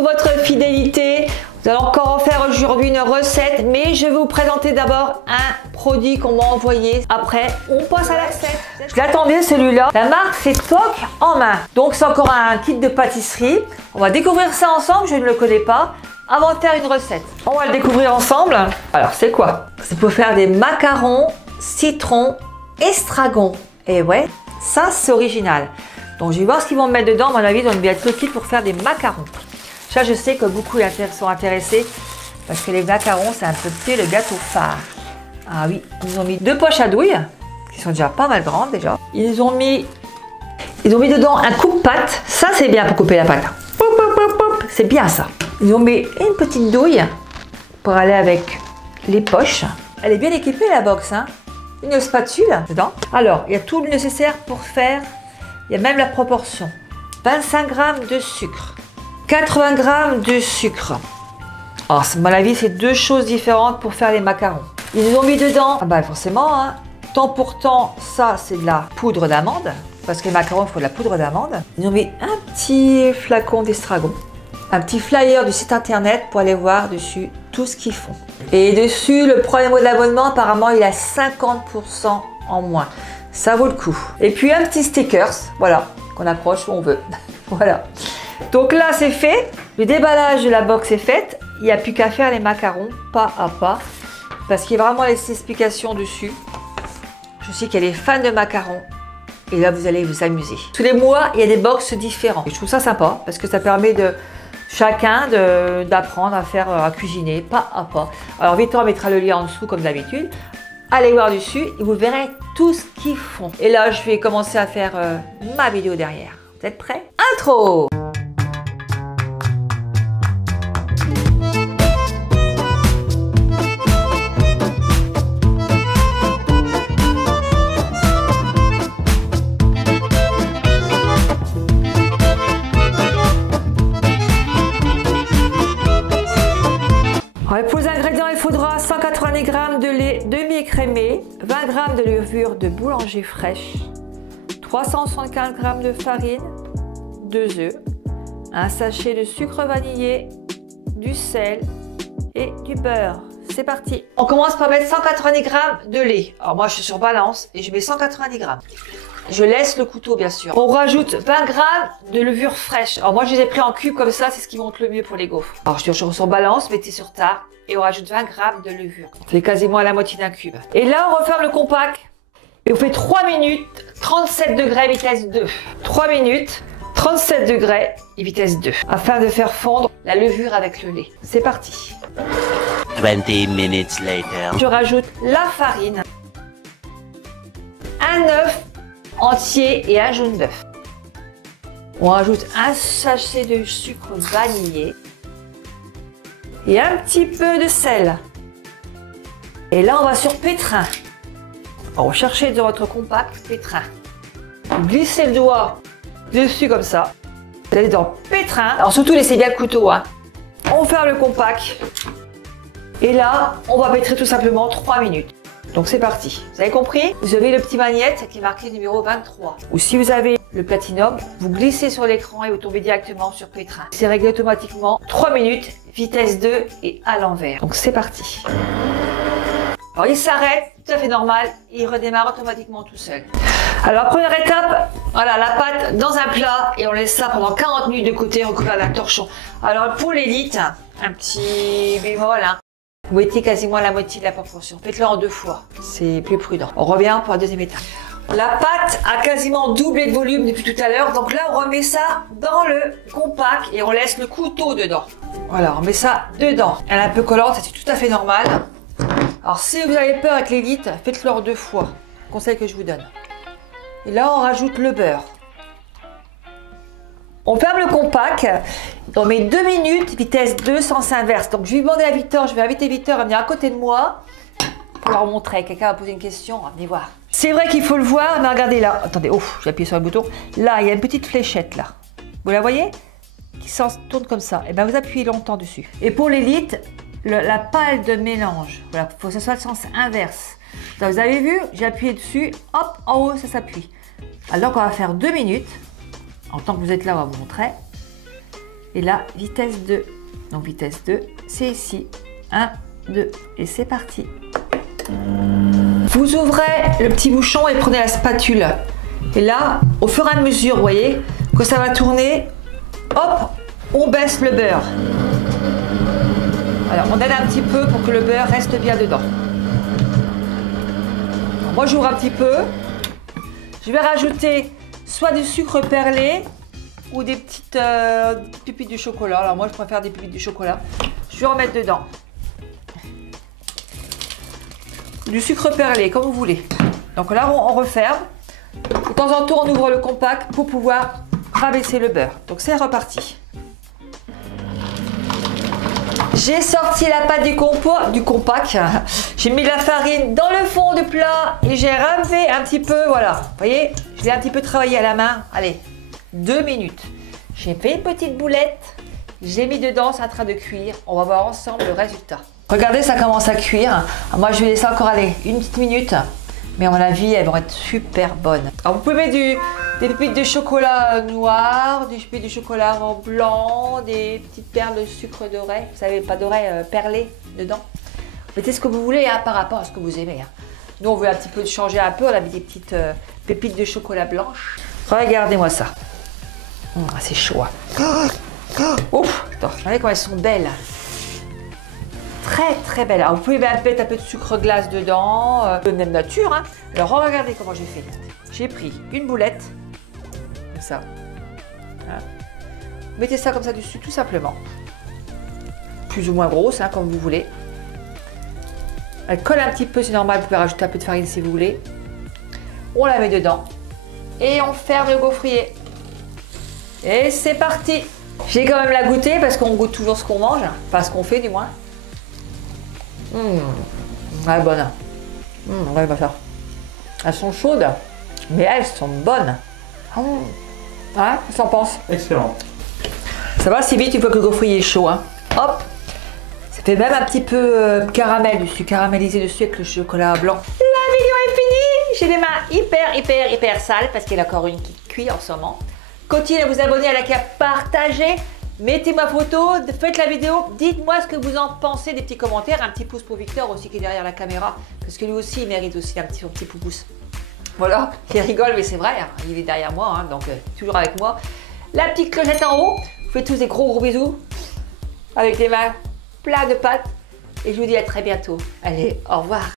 pour votre fidélité. Nous allons encore en faire aujourd'hui une recette, mais je vais vous présenter d'abord un produit qu'on m'a envoyé. Après, on passe à la recette. Je l'attendais celui-là. La marque, c'est Toc en main. Donc, c'est encore un kit de pâtisserie. On va découvrir ça ensemble, je ne le connais pas, avant de faire une recette. On va le découvrir ensemble. Alors, c'est quoi? C'est pour faire des macarons, citron, estragon. Et ouais, ça, c'est original. Donc, je vais voir ce qu'ils vont me mettre dedans. À mon avis, ils ont une bientôt le kit pour faire des macarons. Ça, je sais que beaucoup sont intéressés parce que les macarons, c'est un peu le gâteau phare. Ah oui, ils ont mis 2 poches à douille qui sont déjà pas mal grandes déjà. Ils ont mis dedans un coupe-pâte. Ça, c'est bien pour couper la pâte. C'est bien ça. Ils ont mis une petite douille pour aller avec les poches. Elle est bien équipée la box, hein. Une spatule dedans. Alors, il y a tout le nécessaire pour faire. Il y a même la proportion. 25 g de sucre. 80 g de sucre. Alors, à mon avis, c'est 2 choses différentes pour faire les macarons. Ils nous ont mis dedans, forcément, hein, temps pour temps, ça, c'est de la poudre d'amande. Parce que les macarons, il faut de la poudre d'amande. Ils ont mis un petit flacon d'estragon. Un petit flyer du site internet pour aller voir dessus tout ce qu'ils font. Et dessus, le premier mois de l'abonnement, apparemment, il a 50% en moins. Ça vaut le coup. Et puis, un petit stickers, voilà, qu'on accroche où on veut. Voilà. Donc là, c'est fait. Le déballage de la box est fait. Il n'y a plus qu'à faire les macarons pas à pas. Parce qu'il y a vraiment les explications dessus. Je sais qu'il y a des fans de macarons. Et là, vous allez vous amuser. Tous les mois, il y a des box différents. Et je trouve ça sympa parce que ça permet de chacun d'apprendre à faire, à cuisiner pas à pas. Alors, Victor mettra le lien en dessous comme d'habitude. Allez voir dessus et vous verrez tout ce qu'ils font. Et là, je vais commencer à faire ma vidéo derrière. Vous êtes prêts? Intro! Pour les ingrédients, il faudra 190 g de lait demi-écrémé, 20 g de levure de boulanger fraîche, 375 g de farine, 2 œufs, un sachet de sucre vanillé, du sel et du beurre. C'est parti. On commence par mettre 190 g de lait. Alors moi je suis sur balance et je mets 190 g. Je laisse le couteau bien sûr. On rajoute 20 g de levure fraîche. Alors moi je les ai pris en cubes comme ça, c'est ce qui monte le mieux pour les gaufres. Alors je suis sur balance, mettez sur tard et on rajoute 20 g de levure. C'est quasiment à la moitié d'un cube. Et là on referme le compact et on fait 3 minutes 37 degrés vitesse 2. 3 minutes 37 degrés et vitesse 2 afin de faire fondre la levure avec le lait. C'est parti. 20 minutes later. Je rajoute la farine, un œuf entier et un jaune d'œuf. On rajoute un sachet de sucre vanillé et un petit peu de sel. Et là, on va sur pétrin. Alors, cherchez dans votre compact pétrin. Vous glissez le doigt dessus comme ça. Vous allez dans pétrin. Alors surtout, laissez bien le couteau, hein. On ferme le compact. Et là, on va pétrir tout simplement 3 minutes. Donc c'est parti. Vous avez compris? Vous avez le petit magnète qui est marqué numéro 23. Ou si vous avez le platinum, vous glissez sur l'écran et vous tombez directement sur pétrin. C'est réglé automatiquement. 3 minutes, vitesse 2 et à l'envers. Donc c'est parti. Alors il s'arrête, tout à fait normal, il redémarre automatiquement tout seul. Alors première étape, voilà la pâte dans un plat et on laisse ça pendant 40 minutes de côté recouvert d'un torchon. Alors pour l'élite, un petit bémol, hein. Vous mettez quasiment la moitié de la proportion. Faites-le en 2 fois, c'est plus prudent. On revient pour la deuxième étape. La pâte a quasiment doublé de volume depuis tout à l'heure, donc là on remet ça dans le compact et on laisse le couteau dedans. Voilà, on met ça dedans. Elle est un peu collante, c'est tout à fait normal. Alors si vous avez peur avec l'élite, faites-le en 2 fois. Conseil que je vous donne. Et là on rajoute le beurre. On ferme le compact, on met 2 minutes, vitesse 2, sens inverse. Donc je vais demander à Victor, je vais inviter Victor à venir à côté de moi pour leur montrer. Quelqu'un a posé une question, venez voir. C'est vrai qu'il faut le voir, mais regardez là. Attendez, oh, j'ai appuyé sur le bouton. Là, il y a une petite fléchette là. Vous la voyez? Qui tourne comme ça. Et bien vous appuyez longtemps dessus. Et pour l'élite, la palle de mélange, voilà, il faut que ce soit le sens inverse. Là, vous avez vu, j'ai appuyé dessus, hop, en haut, ça s'appuie. Alors qu'on va faire 2 minutes. En tant que vous êtes là, on va vous montrer. Et là, vitesse 2. Donc vitesse 2, c'est ici. 1, 2. Et c'est parti. Vous ouvrez le petit bouchon et prenez la spatule. Et là, au fur et à mesure, vous voyez, que ça va tourner, hop, on baisse le beurre. Alors, on aide un petit peu pour que le beurre reste bien dedans. Alors, moi, j'ouvre un petit peu. Je vais rajouter soit du sucre perlé ou des petites pépites de chocolat. Alors, moi, je préfère des pépites de chocolat. Je vais en mettre dedans. Du sucre perlé, comme vous voulez. Donc là, on referme. De temps en temps, on ouvre le compact pour pouvoir rabaisser le beurre. Donc, c'est reparti. J'ai sorti la pâte du compact. J'ai mis de la farine dans le fond du plat et j'ai relevé un petit peu. Voilà, vous voyez, je l'ai un petit peu travaillé à la main. Allez, 2 minutes. J'ai fait une petite boulette. J'ai mis dedans, c'est en train de cuire. On va voir ensemble le résultat. Regardez, ça commence à cuire. Moi, je vais laisser encore aller une petite minute. Mais à mon avis, elles vont être super bonnes. Alors, vous pouvez mettre des pépites de chocolat noir, des pépites de chocolat blanc, des petites perles de sucre doré. Vous savez, pas doré, perlé dedans. Mettez ce que vous voulez par rapport à ce que vous aimez. Nous, on veut un petit peu changer un peu. On a mis des petites pépites de chocolat blanche. Regardez-moi ça. C'est chaud. Ouf, attends, regardez comment elles sont belles. Très très belle. Alors vous pouvez mettre un peu de sucre glace dedans, de même nature. Alors regardez comment j'ai fait. J'ai pris une boulette, comme ça. Mettez ça comme ça dessus, tout simplement. Plus ou moins grosse, comme vous voulez. Elle colle un petit peu, c'est normal. Vous pouvez rajouter un peu de farine si vous voulez. On la met dedans et on ferme le gaufrier. Et c'est parti. J'ai quand même la goûter parce qu'on goûte toujours ce qu'on mange, enfin ce qu'on fait du moins. Elle est bonne. Regardez pas ça. Elles sont chaudes, mais elles sont bonnes. Hein, qu'est-ce qu'on pense? Excellent. Ça va si vite une fois que le gaufrier est chaud. Hop. Ça fait même un petit peu caramel dessus, caramélisé dessus avec le chocolat blanc. La vidéo est finie. J'ai les mains hyper sales parce qu'il y a encore une qui cuit en ce moment. Continuez à vous abonner, à liker, à partager. Mettez ma photo, faites la vidéo, dites-moi ce que vous en pensez, des petits commentaires, un petit pouce pour Victor aussi qui est derrière la caméra, parce que lui aussi il mérite aussi un petit pouce. Voilà, il rigole mais c'est vrai, il est derrière moi, donc toujours avec moi. La petite clochette en haut, vous faites tous des gros bisous, avec les mains pleines de pâtes, et je vous dis à très bientôt. Allez, au revoir.